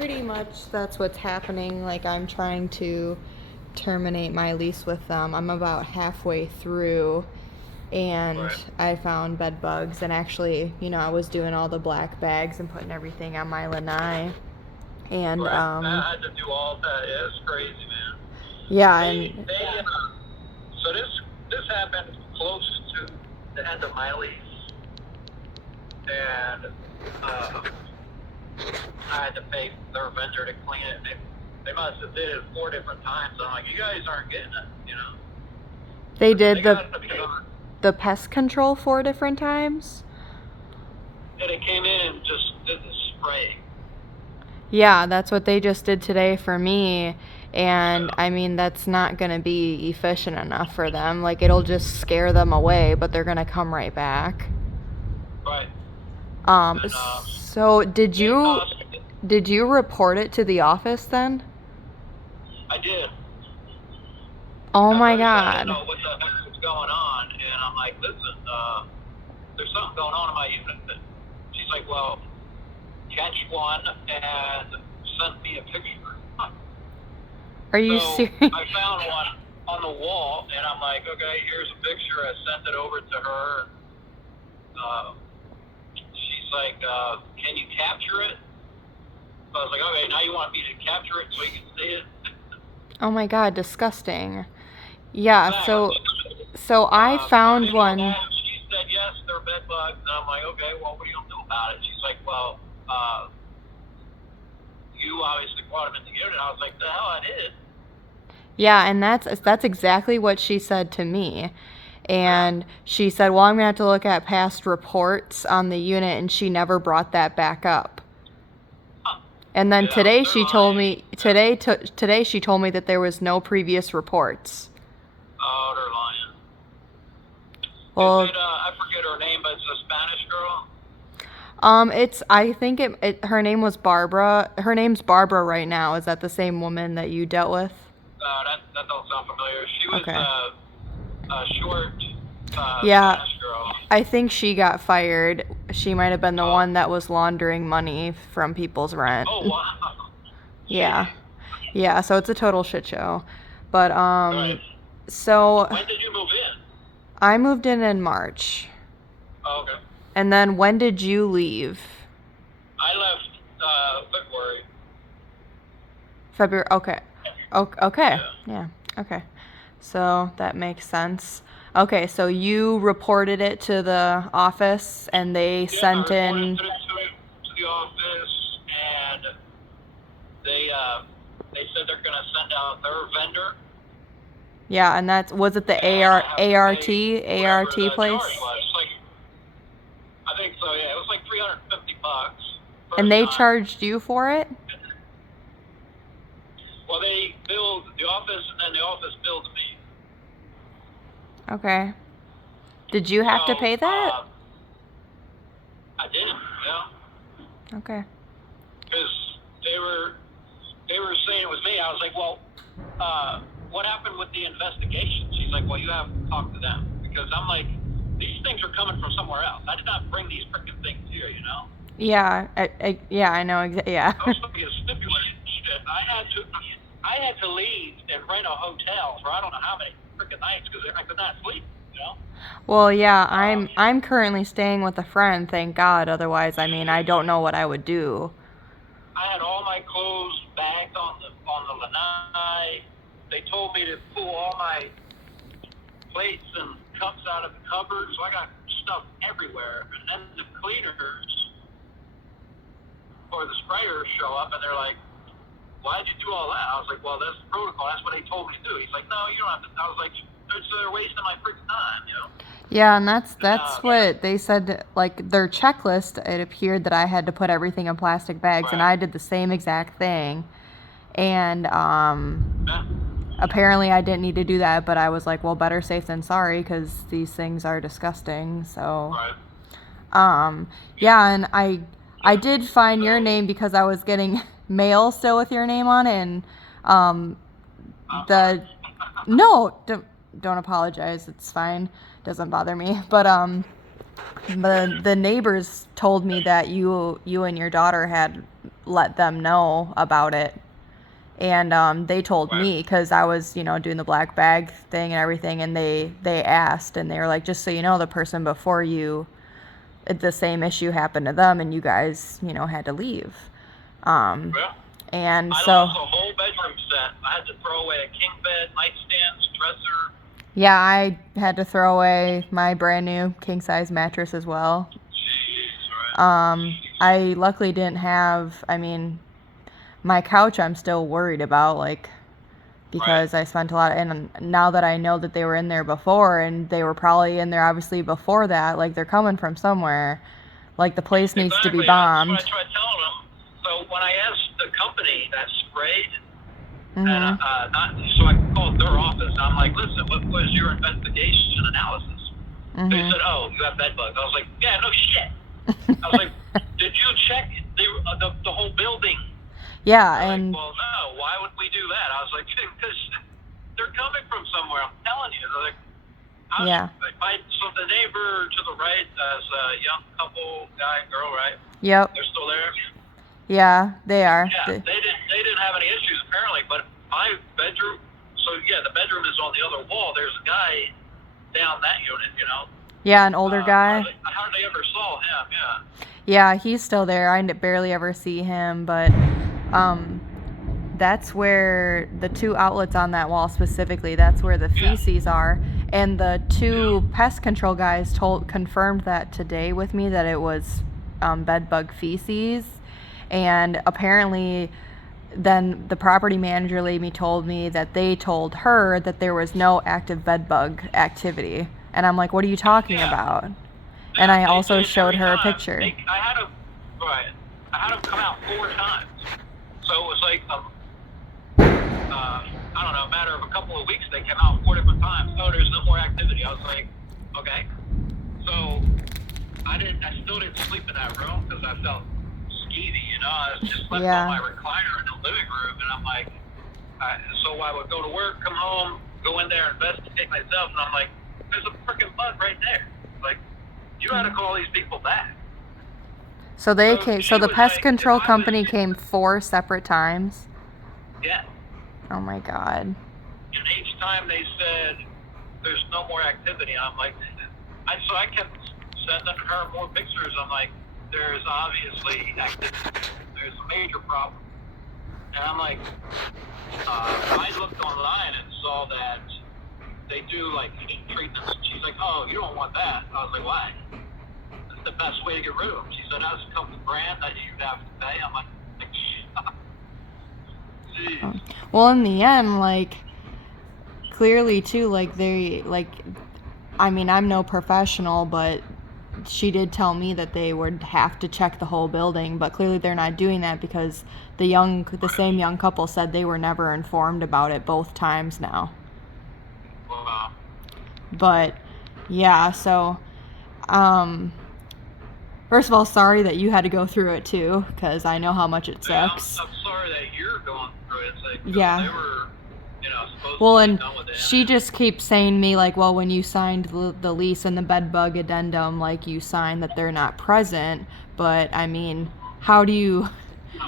pretty much that's what's happening. Like, I'm trying to terminate my lease with them. I'm about halfway through, and Right. I found bed bugs. And actually, I was doing all the black bags and putting everything on my lanai. And Right. I had to do all that. Yeah, it's crazy, man. yeah, They, and they, uh, so this happened close to the end of my lease, and I had to pay their vendor to clean it. They must have did it 4 different times. I'm like, you guys aren't getting it. they They did gotta be on. the pest control 4 different times. Yeah, they came in and just did the spray. Yeah, that's what they just did today for me. And Yeah. I mean, that's not going to be efficient enough for them. Like, it'll just scare them away, but they're going to come right back. Right. And So it cost. did you report it to the office then? I did. Oh my I wanted to God. know what the heck was going on, and I'm like, listen, there's something going on in my unit. She's like, well, catch one and send me a picture. Are you So serious? I found one on the wall, and I'm like, okay, here's a picture. I sent it over to her. She's like, can you capture it? So I was like, okay, now you want me to capture it so you can see it? Oh my God, disgusting. Yeah, Exactly. so I found You know, one. she said, yes, they're bed bugs. And I'm like, okay, well, what are you going to do about it? She's like, well, you obviously brought them in the unit. I was like, the hell I did. Yeah, and that's exactly what she said to me. And she said, "Well, I'm going to have to look at past reports on the unit," and she never brought that back up. And then Yeah, today they're she told lying. me today she told me that there was no previous reports. Oh, they're lying. Well, Is it, I forget her name, but it's a Spanish girl? I think her name was Barbara. Her name's Barbara right now. Is that the same woman that you dealt with? That don't sound familiar. She was Okay. a short Yeah, Spanish girl. I think she got fired. She might have been the Oh. one that was laundering money from people's rent. Oh, wow. Yeah. Jeez. Yeah, so it's a total shit show. But Right. so When did you move in? I moved in March. Oh, okay. And then when did you leave? I left February. February. Okay. Okay. Yeah. Yeah. Okay. So that makes sense. Okay, so you reported it to the office and they Yeah, sent I reported in. to the office, and they said they're gonna send out their vendor. Yeah, and was it the And I have to ART pay ART whatever the place? charge was. Like, I think so. Yeah, it was like $350 And first they time. charged you for it? Well, they billed the office, and then the office billed me. Okay. Did you have to pay that? I did, yeah, Okay. because they were saying it was me. I was like, well, what happened with the investigation? She's like, well, you have to talk to them, because I'm like, these things are coming from somewhere else. I did not bring these freaking things here, you know. Yeah, I know yeah. I was supposed to get stipulated shit. I had to leave and rent a hotel for I don't know how many freaking nights because I could not sleep, you know. Well, yeah, I'm currently staying with a friend, thank God. Otherwise, I mean, I don't know what I would do. I had all my clothes bagged on the lanai. They told me to pull all my plates and cups out of the cupboard, so I got stuff everywhere. And then the cleaners or the sprayers show up, and they're like, why'd you do all that? I was like, well, that's protocol. That's what they told me to do. He's like, no, you don't have to. I was like, so they're wasting my freaking time, you know? Yeah, and that's what they said. Like their checklist, it appeared that I had to put everything in plastic bags, and Right. I did the same exact thing. And Yeah. apparently I didn't need to do that, but I was like, well, better safe than sorry, because these things are disgusting. So, Right. yeah, and I did find your name because I was getting mail still with your name on it, and the no, don't apologize. It's fine. Doesn't bother me. But the neighbors told me that you and your daughter had let them know about it. And they told Right. me, because I was, doing the black bag thing and everything, and they asked, and they were like, just so you know, the person before you, the same issue happened to them, and you guys, had to leave. Well, And I so, lost a whole bedroom set. I had to throw away a king bed, nightstands, dresser. yeah, I had to throw away my brand new king size mattress as well. Jeez, right. I luckily didn't have, my couch I'm still worried about, like, because I spent a lot, and now that I know that they were in there before, and they were probably in there obviously before that, like, they're coming from somewhere, like, the place needs to be Exactly. bombed. That's what I tried telling them. So when I asked the company that sprayed, Mm-hmm. and so I called their office. I'm like, listen, what was your investigation and analysis? They Mm-hmm. said, oh, you have bed bugs. I was like, yeah, no shit. I was like, did you check the whole building? Yeah, They're and like, well, no. Why would we do that? I was like, because they're coming from somewhere. I'm telling you. They're like, yeah, so the neighbor to the right, as a young couple, guy, girl, right? yep, They're still there. yeah, they are. Yeah, they didn't have any issues apparently, but my bedroom. So yeah, the bedroom is on the other wall. There's a guy down that unit, Yeah, an older guy. I hardly ever saw him. Yeah. Yeah, he's still there. I barely ever see him, but that's where the two outlets on that wall specifically, that's where the feces are. And the two pest control guys confirmed that today with me, that it was bed bug feces. And apparently then the property manager lady told me that they told her that there was no active bed bug activity. And I'm like, what are you talking about? And I also showed her a picture. I had them come out 4 times. So it was like, I don't know, a matter of a couple of weeks, they came out 4 different times. Oh, there's no more activity. I was like, okay. So I still didn't sleep in that room because I felt skeevy, I was just slept on my recliner in the living room, and I'm like, so I would go to work, come home, go in there, investigate myself, and I'm like, there's a freaking bug right there. Like, you got to call these people back. So they came. So the pest like, control company came 4 separate times. Yeah. Oh my god. And each time they said there's no more activity. I'm like, so I kept sending her more pictures. I'm like, there's obviously activity. There's a major problem. And I'm like, I looked online and saw that they do like heat treatments. She's like, oh, you don't want that. I was like, why? That's the best way to get rid of them. She said, that's a couple grand that you'd have to pay. I'm like, geez. Well, in the end, like, clearly too, like, I'm no professional, but she did tell me that they would have to check the whole building, but clearly they're not doing that because the same young couple said they were never informed about it both times now. Wow. But yeah, so first of all, sorry that you had to go through it too, because I know how much it sucks. I'm sorry that you're going through it. It's like, yeah. They were, supposed well, to be and done with it. she just keeps saying to me, like, well, when you signed the lease and the bed bug addendum, like, you signed that they're not present. But I mean, how do you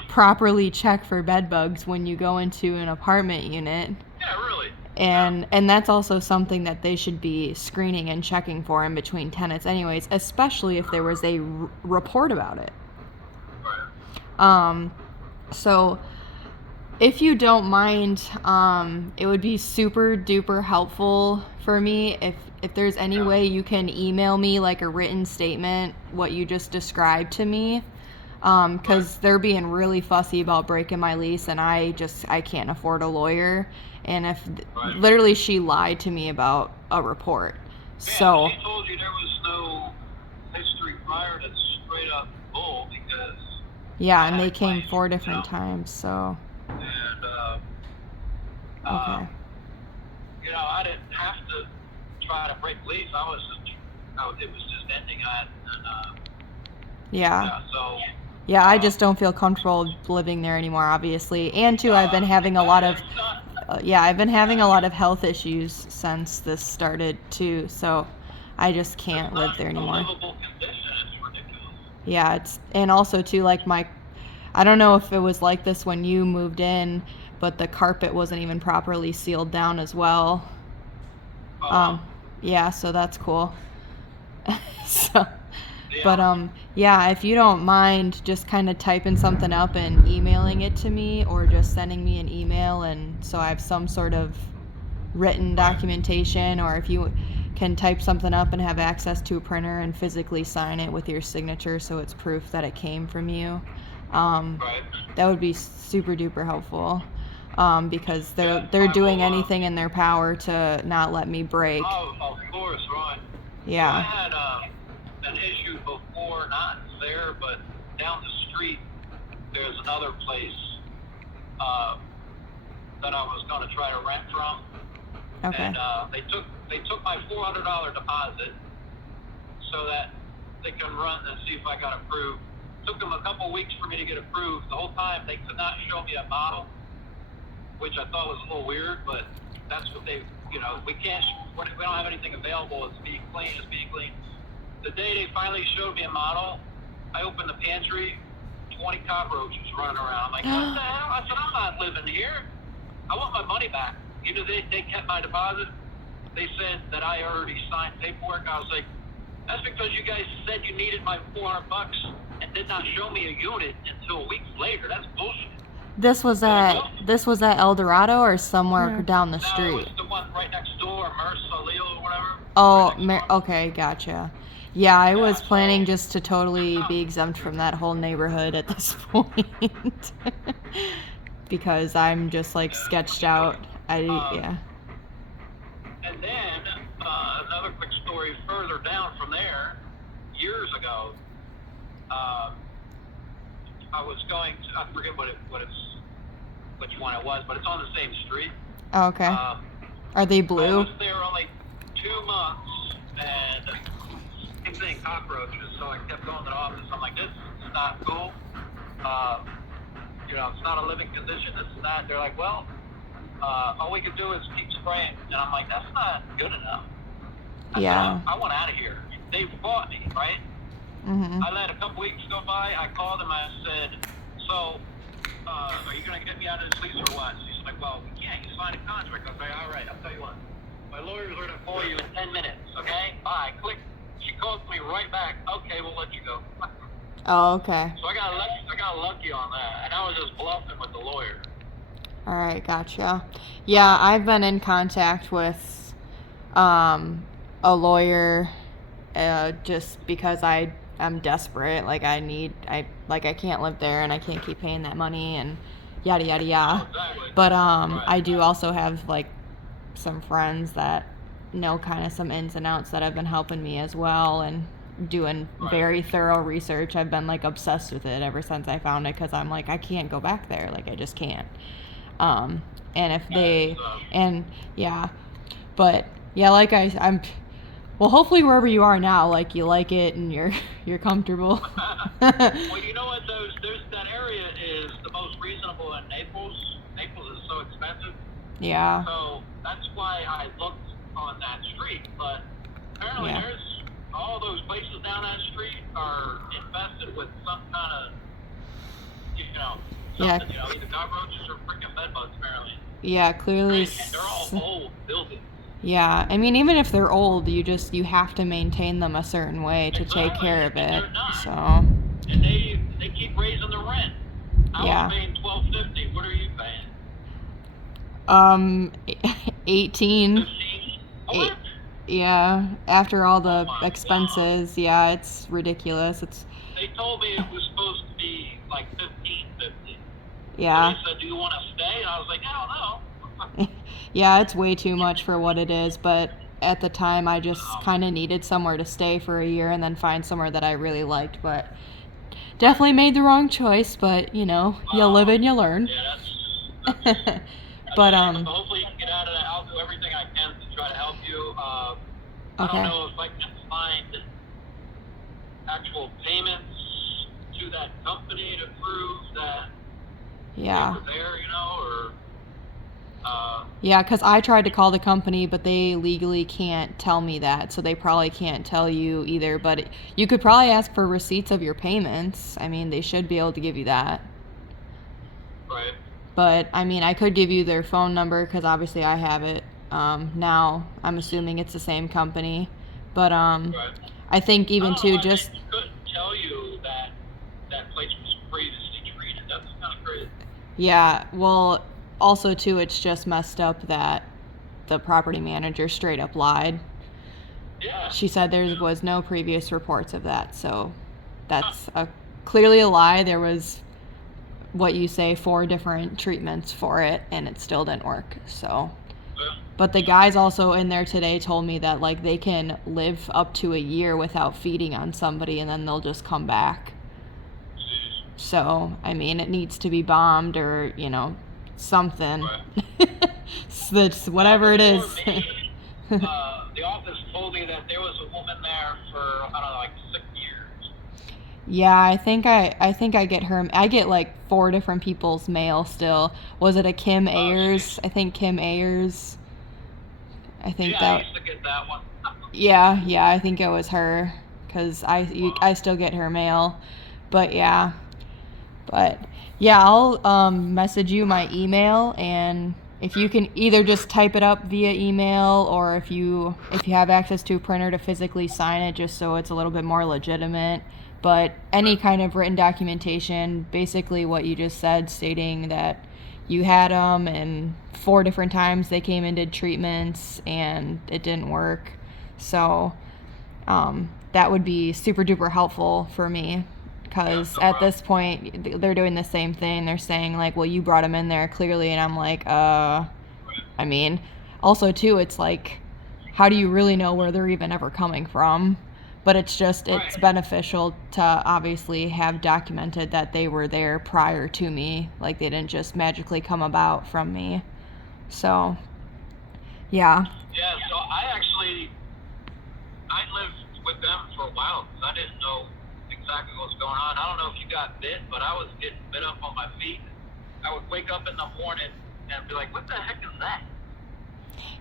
properly check for bed bugs when you go into an apartment unit? Yeah, really. And that's also something that they should be screening and checking for in between tenants anyways, especially if there was a report about it. Right. So if you don't mind, it would be super duper helpful for me if there's any way you can email me like a written statement what you just described to me, because they're being really fussy about breaking my lease, and I can't afford a lawyer. And if literally she lied to me about a report. Yeah, so she told you there was no history prior to straight up bull because yeah, and they came 4 different times. So and okay. I didn't have to try to break lease. I was just, it was just ending at, and yeah. So. Yeah, I just don't feel comfortable living there anymore, obviously. And too, I've been having a lot of health issues since this started too. So I just can't live there anymore. Livable condition. It's ridiculous. Yeah, and also too, like I don't know if it was like this when you moved in, but the carpet wasn't even properly sealed down as well. Uh, Yeah, so that's cool. So, yeah. but yeah, if you don't mind just kind of typing something up and emailing it to me, or just sending me an email, and so I have some sort of written documentation, or if you can type something up and have access to a printer and physically sign it with your signature so it's proof that it came from you, Right. that would be super duper helpful, because they're Yeah, they're I doing will, anything in their power to not let me break. Oh, of course, right. I Yeah. had an issue before, not there, but down the street. There's another place that I was going to try to rent from, Okay. and they took my $400 deposit so that they can run and see if I got approved. Took them a couple weeks for me to get approved. The whole time they could not show me a model, which I thought was a little weird, but that's what they, we can't, we don't have anything available. It's being clean, it's being clean. The day they finally showed me a model, I opened the pantry, 20 cockroaches running around. I'm like, what the hell? I said, I'm not living here. I want my money back. They kept my deposit. They said that I already signed paperwork. I was like, that's because you guys said you needed my $400 and did not show me a unit until weeks later. That's bullshit. This was at El Dorado or somewhere down the No, street? it's the one right next door, Mersalil or whatever. Oh, Right next door. okay, gotcha. Yeah, I was so- planning just to totally be exempt from that whole neighborhood at this point. Because I'm just like sketched out. Yeah. And then another quick story further down from there, years ago, I was going to, I forget which one it was, but it's on the same street. Oh, okay. Um, Are they I blue? was there only 2 months, and same thing, cockroaches. So I kept going to the office. I'm like, this is not cool. It's not a living condition. This and that. They're like, well, all we can do is keep spraying. And I'm like, that's not good enough. I Yeah. said, I want out of here. They fought me, right? Mhm. I let a couple weeks go by. I called them. I said, so, are you going to get me out of this lease or what? She's like, well, we can't. You signed a contract. I was like, all right, I'll tell you what. My lawyers are going to call you in 10 minutes, okay? Bye. Click. She called me right back. Okay, we'll let you go. Oh, okay. So I got lucky on that. And I was just bluffing with the lawyer. All right, gotcha. Yeah, I've been in contact with a lawyer just because I'm desperate. Like I can't live there and I can't keep paying that money and yada yada yada. Exactly. But Right. I do also have like some friends that know kind of some ins and outs that have been helping me as well, and doing Right. very thorough research. I've been like obsessed with it ever since I found it, because I'm like, I can't go back there. Like I just can't. And if they, and yeah, but yeah, like I'm, well, hopefully wherever you are now, like you like it and you're comfortable. Well, you know what? That area is the most reasonable in Naples. Naples is so expensive. Yeah. So that's why I looked on that street. But apparently Yeah. there's all those places down that street are infested with some kind of, Yeah. something, either cockroaches or freaking bedbugs apparently. Yeah, clearly. And they're all old buildings. Yeah, I mean, even if they're old, you have to maintain them a certain way to take Exactly, care of and it. they're not. So, And they keep raising the rent. I Yeah. was paying $12.50. What are you paying? 18. 15? What? Yeah, after all the Oh my expenses, yeah, it's ridiculous. It's They told me it was supposed to be like $15.50. yeah. They said, "Do you want to stay?" And I was like, "I don't know." Yeah, it's way too much for what it is, but at the time I just kind of needed somewhere to stay for a year and then find somewhere that I really liked, but definitely made the wrong choice, but you live and you learn. Yeah, that's But hopefully you can get out of that. I'll do everything I can to try to help you. I Okay. don't know if I can find actual payments to that company to prove that yeah. they were there, or Yeah, because I tried to call the company, but they legally can't tell me that, so they probably can't tell you either. But you could probably ask for receipts of your payments. I mean, they should be able to give you that. Right. But I mean, I could give you their phone number because obviously I have it. Now I'm assuming it's the same company, but Right. I think I even don't know too why just they couldn't tell you that that place was previously treated. That's kind of crazy. yeah. Well, also too, it's just messed up that the property manager straight up lied. Yeah. She said there was no previous reports of that, so that's clearly a lie. There was what you say 4 different treatments for it, and it still didn't work. So, Yeah. but the guys also in there today told me that like they can live up to a year without feeding on somebody, and then they'll just come back. Jeez. So I mean, it needs to be bombed or something. Right. So it's whatever it is. For me, the office told me that there was a woman there for, I don't know, like 6 years. Yeah, I think I get her. I get like 4 different people's mail still. Was it a Kim Ayers? I think Kim Ayers. I think Yeah, I that. used to get that one. Yeah, I think it was her because I still get her mail. But yeah, I'll message you my email, and if you can either just type it up via email, or if you have access to a printer to physically sign it, just so it's a little bit more legitimate. But any kind of written documentation, basically what you just said, stating that you had them and 4 different times they came and did treatments and it didn't work. So that would be super duper helpful for me, because at this point they're doing the same thing. They're saying like, well, you brought them in there clearly, and I'm like, I mean, also too, it's like, how do you really know where they're even ever coming from? But it's Right. beneficial to obviously have documented that they were there prior to me, like they didn't just magically come about from me. So yeah. Yeah, so I lived with them for a while because I didn't know exactly what was going on. I don't know if you got bit, but I was getting bit up on my feet. I would wake up in the morning and be like, what the heck is that?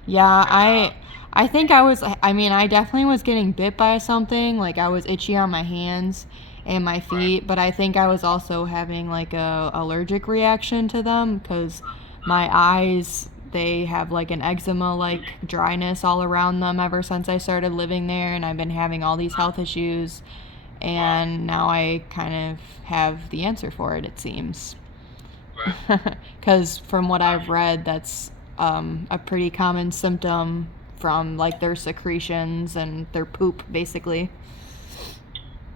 Yeah, I think I mean, I definitely was getting bit by something. Like I was itchy on my hands and my feet, but I think I was also having like a allergic reaction to them, because my eyes, they have like an eczema like dryness all around them ever since I started living there, and I've been having all these health issues, and now I kind of have the answer for it, it seems. Right. Because from what I've read, that's a pretty common symptom from like their secretions and their poop, basically.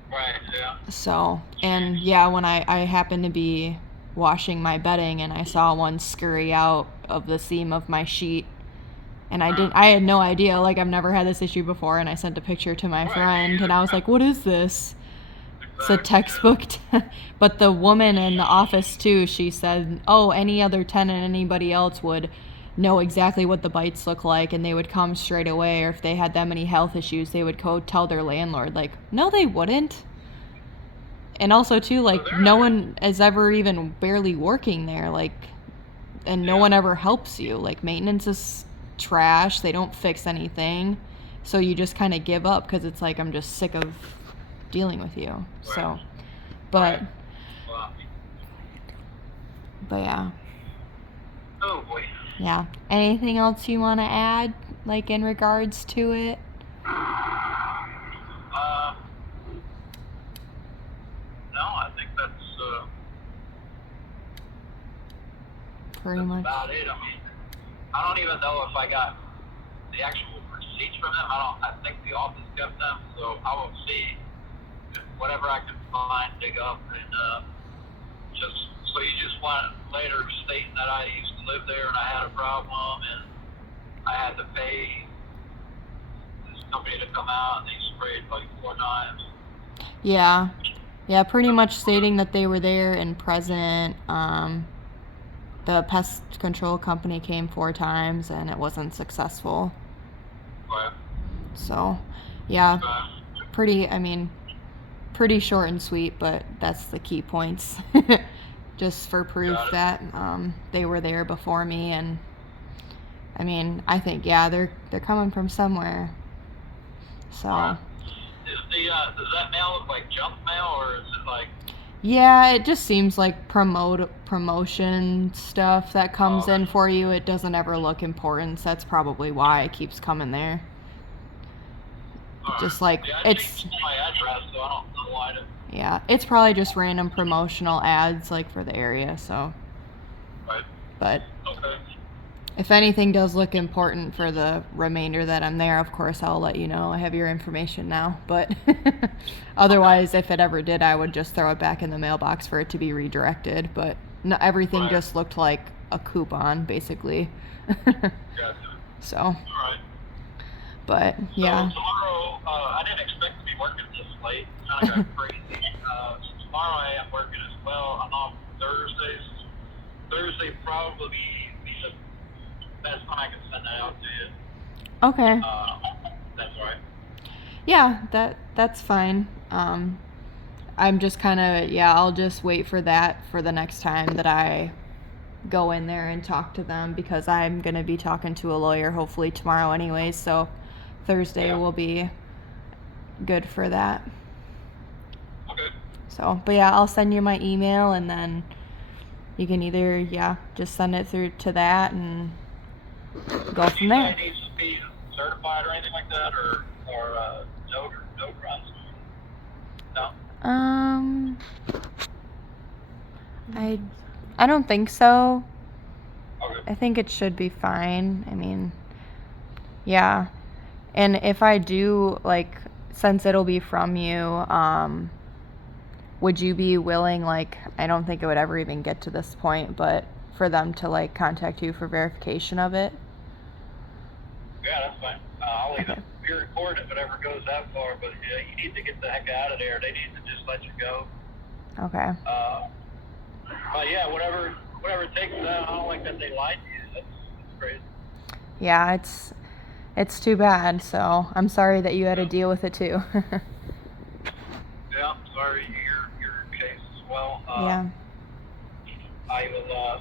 Right, yeah. So, and yeah, when I happened to be washing my bedding and I saw one scurry out of the seam of my sheet, and I had no idea, like I've never had this issue before, and I sent a picture to my friend and I was like, what is this? It's a textbook. But the woman in the office too, she said, oh, any other tenant, anybody else would know exactly what the bites look like, and they would come straight away, or if they had that many health issues, they would go tell their landlord. Like, no, they wouldn't. And also too, like, no one is ever even barely working there, like, and no one ever helps you. Like, maintenance is trash, they don't fix anything, so you just kind of give up because it's like, I'm just sick of dealing with you. So, but Wow. yeah. Oh boy. Yeah. Anything else you want to add, like in regards to it? No, I think that's Pretty much. about it. I mean, I don't even know if I got the actual receipts from them. I think the office kept them, so I will see whatever I can find, dig up, and just so you just want later stating that I used to live there and I had a problem and I had to pay this company to come out and they sprayed like 4 times. Yeah. Yeah, pretty much stating that they were there and present. The pest control company came 4 times and it wasn't successful. But So, yeah, pretty short and sweet, but that's the key points. Just for proof that they were there before me, and I mean, I think they're coming from somewhere. So does that mail look like junk mail or is it like Yeah, it just seems like promotion stuff that comes in for you. It doesn't ever look important. So that's probably why it keeps coming there. Alright. Just like Yeah, I it's changed my address, so I don't know why to. yeah, it's probably just random promotional ads like for the area. So, Right. but Okay. if anything does look important for the remainder that I'm there, of course I'll let you know. I have your information now. But otherwise, if it ever did, I would just throw it back in the mailbox for it to be redirected. But no, everything Right. just looked like a coupon, basically. Gotcha. So, Alright. but yeah. So tomorrow, I didn't expect to be working this late. Kind of got crazy. So tomorrow I am working as well. I'm off Thursdays. Thursday probably be the best time I can send that out to you. Okay. That's all right. Yeah, that's fine. I'm just kind of I'll just wait for that for the next time that I go in there and talk to them because I'm gonna be talking to a lawyer hopefully tomorrow anyways. So Thursday Yeah. will be good for that. Okay. So, but yeah, I'll send you my email and then you can either just send it through to that and go from there. It needs to be certified or anything like that, or no runs. No. I don't think so. Okay. I think it should be fine. I mean, yeah. And if I do, like, since it'll be from you, would you be willing, like, I don't think it would ever even get to this point, but for them to, like, contact you for verification of it? Yeah, that's fine. I'll even be recorded if it ever goes that far, but yeah, you need to get the heck out of there. They need to just let you go. Okay. But yeah, whatever it takes. I don't like that they lied to you. That's crazy. Yeah, it's too bad, so I'm sorry that you had to deal with it too. Yeah, I'm sorry your case as well. Yeah. I will